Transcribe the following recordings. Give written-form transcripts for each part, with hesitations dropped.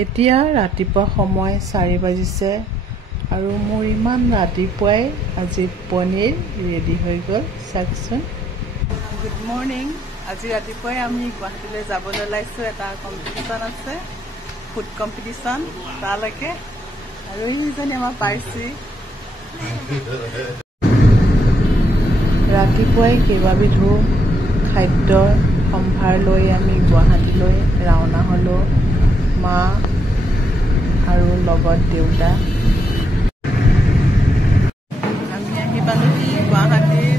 এতিয়া ৰাতিপুৱা সময় 4 বাজিছে আৰু মোৰ ইমান ৰাতিপুৱাই আজি পনীৰ ৰেডি হৈ গ'ল চাকচোন গুড মৰ্নিং আজি ৰাতিপুৱাই আমি গুৱাহাটীলৈ যাবলৈ ওলাইছোঁ এটা কম্পিটিশ্যন আছে ফুড কম্পিটিশ্যন তালৈকে আৰু এইজনী আমাৰ পাইছি ৰাতিপুৱাই কেইবাবিধো খাদ্যৰ সম্ভাৰ লৈ আমি গুৱাহাটীলৈ ৰাওনা হ'লো মা আৰু লগত দেউতা আমি আহি পালোহি গুৱাহাটীৰ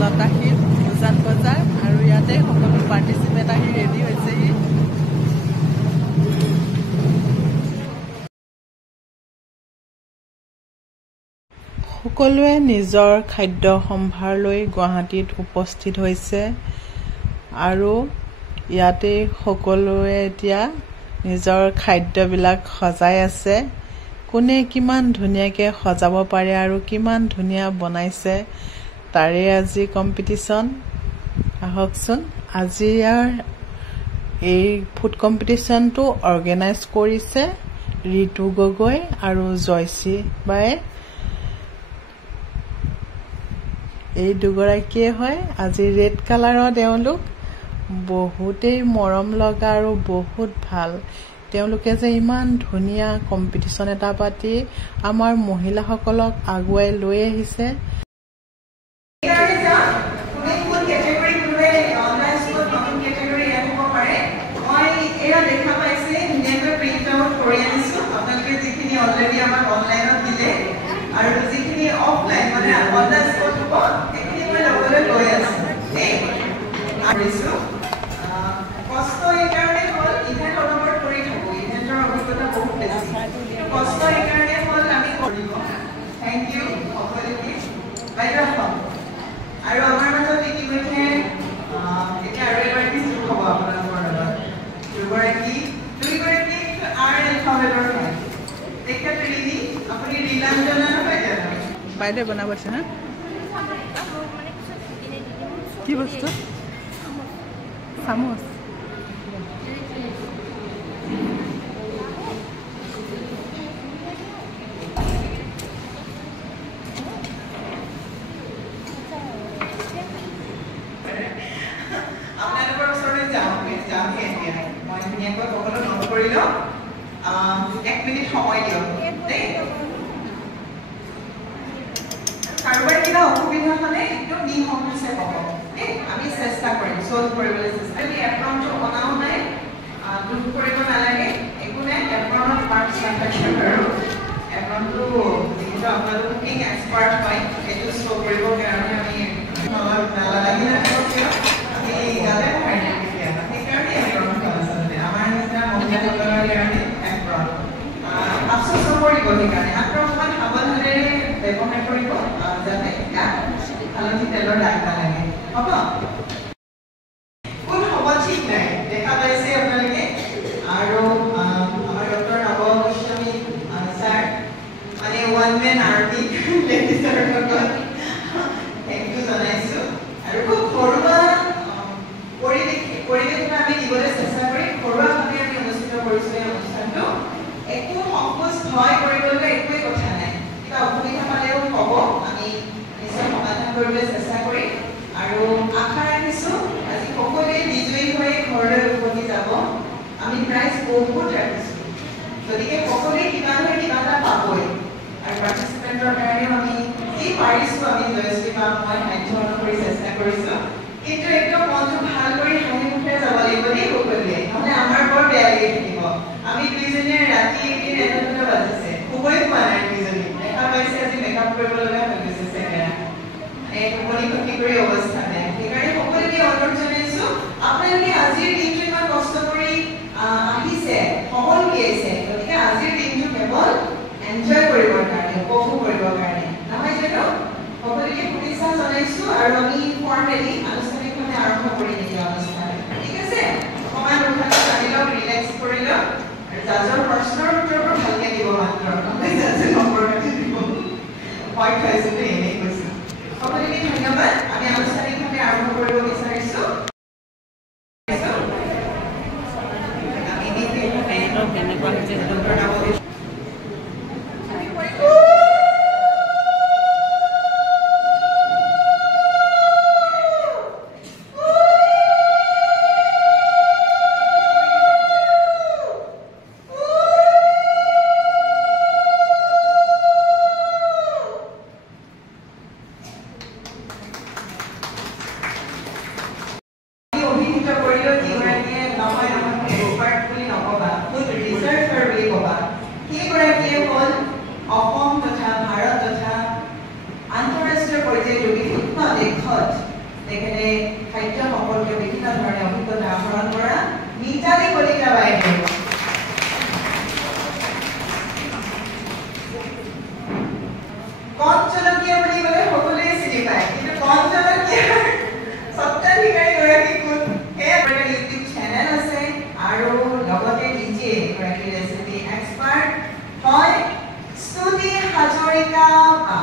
লতাশিল উজান বজাৰ আৰু ইয়াতে সকলো পাৰ্টিচিপেট আহি ৰেডি হৈছেহি সকলোৱে নিজৰ খাদ্য সম্ভাৰ লৈ গুৱাহাটীত উপস্থিত হৈছে আৰু ইয়াতে সকলোৱে এতিয়া নিজৰ খাদ্যবিলাক সজাই আছে কোনে কিমান ধুনীয়াকৈ সজাব পাৰে আৰু কিমান ধুনীয়া বনাইছে তাৰে আজি কম্পিটিশ্যন আহকচোন আজি এই ফুড কম্পিটিশ্যনটো অৰ্গেনাইজ কৰিছে ঋতু গগৈ আৰু জয়শ্ৰী বায়ে এই দুগৰাকীয়ে হয় আজি ৰেড কালাৰৰ তেওঁলোক বহুতেই মৰম লগা আৰু বহুত ভাল তেওঁলোকে যে ইমান ধুনীয়া কম্পিটিশ্যন এটা পাতি আমাৰ মহিলাসকলক আগুৱাই লৈ আহিছে আৰু আমাৰ মাজত ইতিমধ্যে এতিয়া আৰু এগৰাকী যোগ হ'ব আপোনালোকৰ লগত দুগৰাকী এলফাবেটৰ হয় তেখেত ৰিলি আপুনি ৰীলাঞ্জনা নহয় জানো বাইদেউ বনাব আছে না কি বস্তু চামুচ কাৰোবাৰ কিবা অসুবিধা হ'লে একদম নিসংকোচে ক'ব আমি চেষ্টা কৰিম সলভ কৰিবলৈ চেষ্টা কৰিম এপ্ৰনটো বনাও নাই দুখ কৰিব নালাগে একো নাই এপ্ৰনত মাৰ্কছ নাথাকে বাৰু এপ্ৰনটো যিহেতু আপোনালোক কুকিং এক্সপাৰ্ট হয় সেইটো শ্ব' কৰিবৰ কাৰণে আমি নালাগে আমি গালে পাৰি কেতিয়াবা সেইকাৰণে এপ্ৰনটো আচলতে আমাৰ নিচিনা মহিলাসকলৰ কাৰণে এপ্ৰন আফচোচ নকৰিব সেইকাৰণে আপোনালোক অকণমান সাৱধানেৰে ব্যৱহাৰ কৰিব যাতে হালধি তেলৰ দাগ নালাগে হ'ব কোন হ'ব ঠিক নাই দেখা পাইছে আপোনালোকে আৰু আমাৰ ডক্টৰ নৱ গোস্বামী ছাৰ মানে ওৱান মেন আৰ্মি লেডিজৰ লগত থেংক ইউ জনাইছোঁ আৰু খুব ঘৰুৱা পৰিৱেশটো আমি দিবলৈ চেষ্টা কৰিম ঘৰুৱাভাৱে আমি অনুষ্ঠিত কৰিছোঁ এই অনুষ্ঠানটো একো সংকোচ ভয় কৰিবলৈ একোৱেই কথা নাই কিবা অসুবিধা পালেও ক'ব আমি নিশ্চয় সমাধান কৰিবলৈ চেষ্টা কৰিম আৰু আশা ৰাখিছোঁ আজি সকলোৱে বিজয়ী হৈ ঘৰলৈ উভতি যাব আমি প্ৰাইজ বহুত ৰাখিছোঁ গতিকে সকলোৱে কিবা নহয় কিবা এটা পাবই আৰু পাৰ্টিচিপেণ্টৰ কাৰণেও আমি যি পাৰিছোঁ আমি জয়শ্ৰী বা মই সাধ্য অনুসৰি চেষ্টা কৰিছোঁ কিন্তু একদম মনটো ভাল কৰি হাঁহি মুখেৰে যাব লাগিব দেই সকলোৱে নহ'লে আমাৰ বৰ বেয়া লাগি থাকিব আমি দুইজনীয়ে ৰাতি এদিন এটা বাজিছে শুবই পোৱা নাই দুইজনী দেখা পাইছে আজি মেকআপ কৰিব লগা হৈ গৈছে চেহেৰা টোপনি ক্ষতি কৰি অৱস্থা নাই সেইকাৰণে সকলোকে অনুৰোধ জনাইছোঁ আপোনালোকে আজিৰ দিনটো ইমান কষ্ট কৰি আহিছে সফল উলিয়াইছে গতিকে আজিৰ দিনটো কেৱল এনজয় কৰিবৰ কাৰণে উপভোগ কৰিবৰ কাৰণে নহয় জানো সকলোকে শুভেচ্ছা জনাইছোঁ আৰু আমি ফৰ্মেলি আনুষ্ঠানিকভাৱে আৰম্ভ কৰি দিওঁ অনুষ্ঠান ঠিক আছে অকণমান উঠাটো জানি লওক ৰিলেক্স কৰি লওক আৰু জাজৰ প্ৰশ্নৰ উত্তৰবোৰ ভালকৈ দিব মাত্ৰ নহ'লে জাজে নম্বৰ কাটি দিব ভয় খাইছোঁ দেই এনেই কৈছোঁ সকলোকে ধন্যবাদ আমি আনুষ্ঠানিকভাৱে আৰম্ভ কৰিব বিচাৰিছোঁ আমি হয় স্তুতি হাজৰিকা বা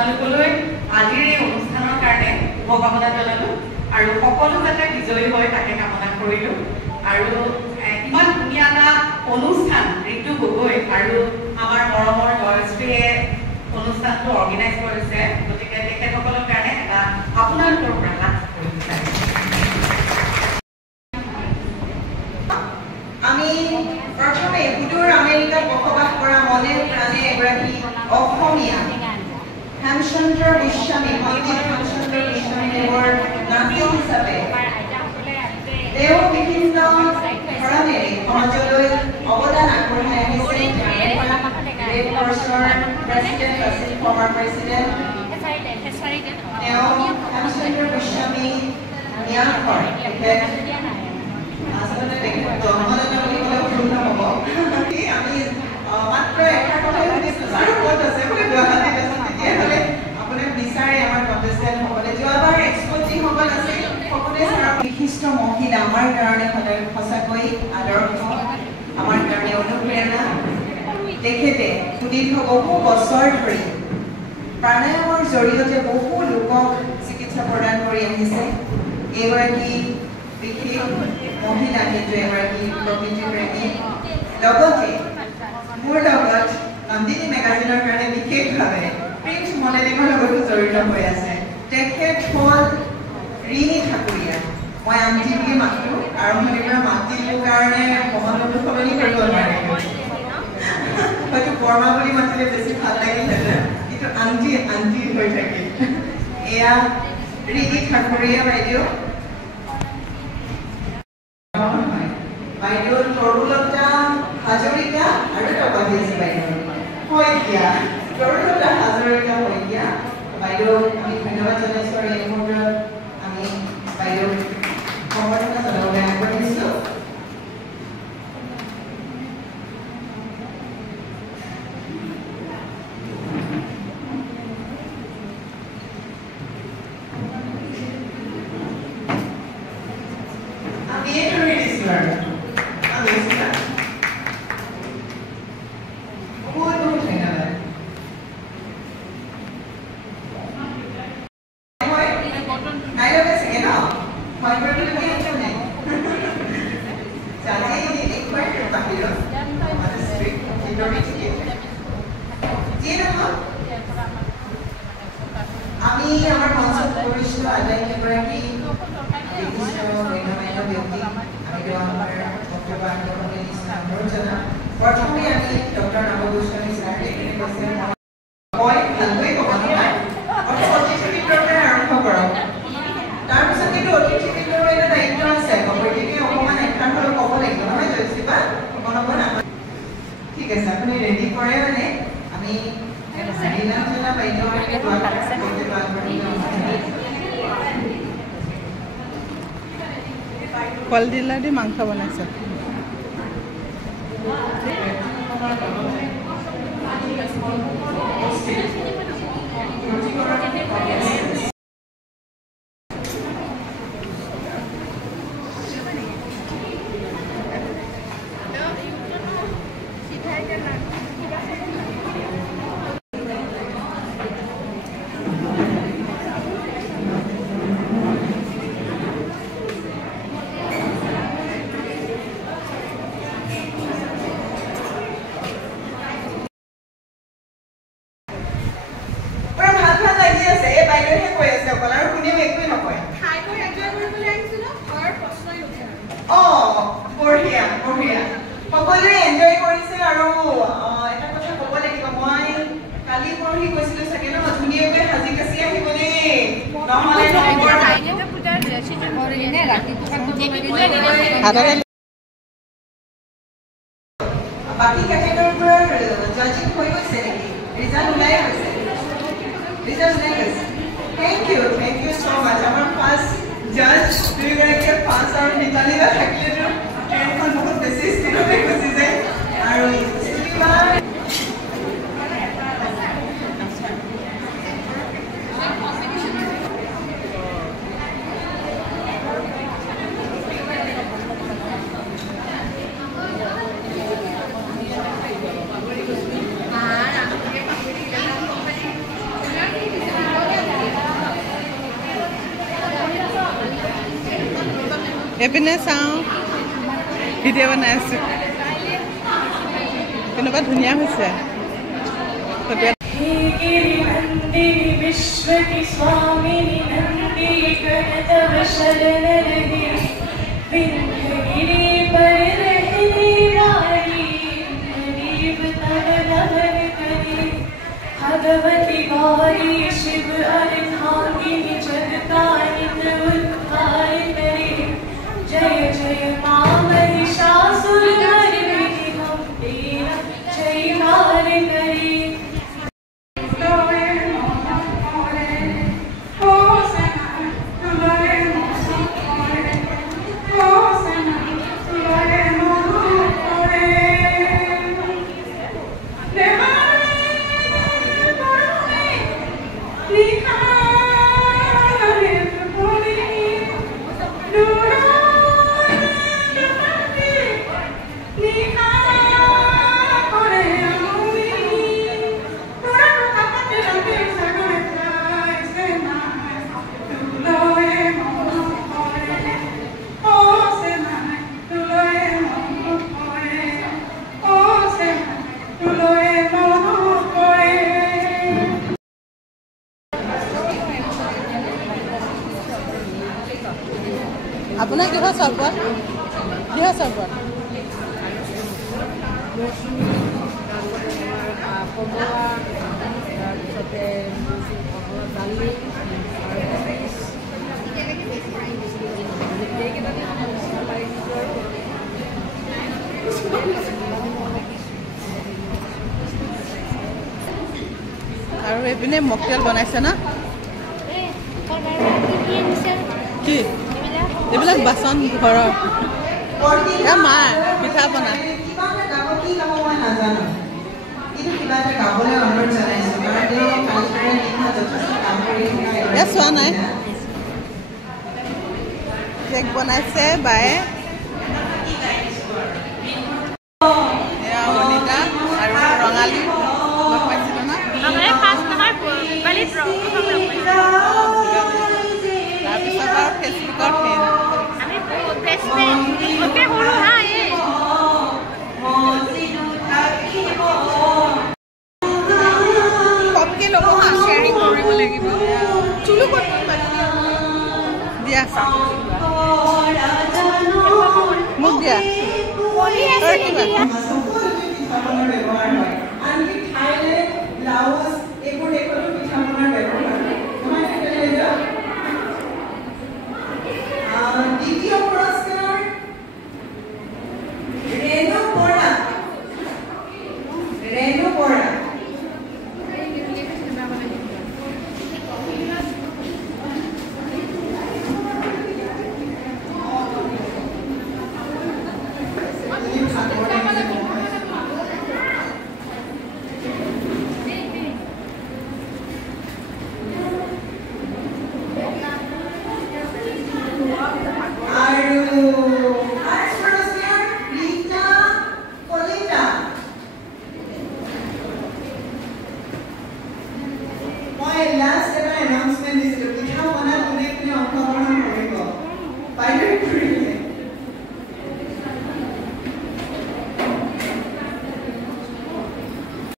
আপোনালোকলৈ আজিৰ এই অনুষ্ঠানৰ কাৰণে শুভকামনা জনালো আৰু সকলো যাতে বিজয়ী হয় তাকে কামনা কৰিলো আৰু ইমান ধুনীয়া এটা অনুষ্ঠান ঋতু গগৈ আৰু আমাৰ মৰমৰ জয়শ্ৰীয়ে অনুষ্ঠানটো অৰ্গেনাইজ কৰিছে গতিকে তেখেতসকলৰ কাৰণে এটা আপোনালোকৰ পৰা লাভ কৰিব বিচাৰিছো আমি প্ৰথমে সুদূৰ আমেৰিকাত বসবাস কৰা মনে প্ৰাণে এগৰাকী অসমীয়া হেমচন্দ্ৰ গোস্বামী পণ্ডিত হেমচন্দ্ৰ গোস্বামীদেৱৰ নাতি হিচাপে তেওঁ বিভিন্ন ধৰণেৰে সমাজলৈ অৱদান আগবঢ়াই আহিছে ৰেড ক্ৰছৰ প্ৰেচিডেণ্ট আছিল ফৰ্মাৰ প্ৰেচিডেণ্ট তেওঁ হেমচন্দ্ৰ গোস্বামী ন্যাসৰ আচলতে তেখেত জন্মদাতা বুলি ক'লেও ভুল নহ'ব আমি মাত্ৰ এষাৰ কথাই শুনিছোঁ আৰু ক'ত আছে বুলি গুৱাহাটীত আছে তেতিয়াহ'লে আপোনাৰ বিচাৰে আমাৰ কণ্টেষ্টেণ্টসকলে যোৱাবাৰ এক্সপ'ত যিসকল আছিল সকলোৱে বিশিষ্ট মহিলা আমাৰ কাৰণে সদায় সঁচাকৈ আদৰ্শ আমাৰ কাৰণে অনুপ্ৰেৰণা তেখেতে সুদীৰ্ঘ বহু বছৰ ধৰি প্ৰাণায়ামৰ জৰিয়তে বহু লোকক চিকিৎসা প্ৰদান কৰি আহিছে এইগৰাকী বিশেষ মহিলা কিন্তু এগৰাকী প্ৰকৃতি প্ৰেমী লগতে মোৰ লগত নন্দিনী মেগাজিনৰ কাৰণে বিশেষভাৱে প্ৰিন্ট মডেলিঙৰ লগতো জড়িত হৈ আছে তেখেত হ'ল ৰিণী ঠাকুৰীয়া মই আন্টি বুলি মাতো আৰম্ভণিৰ পৰা মাতিলো কাৰণে মহনটো সলনি কৰিব নোৱাৰে হয়তো বৰ্মা বুলি মাতিলে বেছি ভাল লাগিলহেঁতেন কিন্তু আন্টি আন্টি হৈ থাকিল এয়া ৰিণী ঠাকুৰীয়া বাইদেউ বাইদেউ তৰুলতা হাজৰিকা আৰু টকাদি আছে বাইদেউ শইকীয়া তৰুলতা হাজৰিকা শইকীয়া বাইদেউ আমি ধন্যবাদ জনাইছোঁ আৰু এই মুহূৰ্তত আমি বাইদেউ সম্বৰ্ধনা জনাবলৈ আগবাঢ়িছোঁ আমি এইটো দিছোঁ আৰু আমি আমাৰ মঞ্চত পৰিচিত আদায় এগৰাকী বিশিষ্ট গণ্যমান্য ব্যক্তি আমি আমাৰ বক্তব্য আগবঢ়াবলৈ অনুৰোধ জনাম প্ৰথমে আমি ডক্টৰ নৱ গোস্বামী ছাৰ তেখেতে কৈছে মই ভালকৈ ক'ব নহয় অতিথি বিদ্যাৰ পৰা আৰম্ভ কৰক তাৰপিছত কিন্তু অতিথি বিদ্যাৰ এটা দায়িত্ব আছে গতিকে অকণমান এষাৰ হ'লেও ক'ব লাগিব নহয় জয়শ্ৰীবা অকণমান ঠিক আছে আপুনি ৰেডি কৰে মানে আমি কলডিলা দি মাংস বনাইছে বঢ়িয়া বঢ়িয়া সকলোৱে এনজয় কৰিছে আৰু এটা কথা ক'ব লাগিব মই কালি পৰহি কৈছিলো চাগে ন ধুনীয়াকৈ সাজি কাচি আহিব দেই নহ'লে বাকী কেটেগৰীবোৰৰ জাজিং হৈ গৈছে নেকি ৰিজাল্ট ওলাই গৈছে থেংক ইউ ছ' মাছ আমাৰ ফাৰ্ষ্ট জাজ দুয়োগৰাকীয়ে ফাৰ্ষ্ট আৰু মিতালীবা থাকিলেতো ট্ৰেইনখন বহুত বেছি স্পীডতে গুচি যায় আৰু এপিনে চাওঁ ভিডিঅ' বনাই আছোঁ কেনেকুৱা ধুনীয়া হৈছে भगवती गौरी शिव अर्धांगिनी जगतारिणी करे जय जय मां महिषासुरमर्दिनी गंभीरा जयकार करे আপোনাৰ কিহৰ চৰবত আৰু এইপিনে মকটেল বনাইছে না কি এইবিলাক বাচন ঘৰৰ মা পিঠা বনা চোৱা নাই কেক বনাইছে বায়ে অনিতা আৰু ৰঙালী লগ পাইছিলো না তাৰপিছত আৰু ফেচবুকৰ দিয়া মোক দিয়া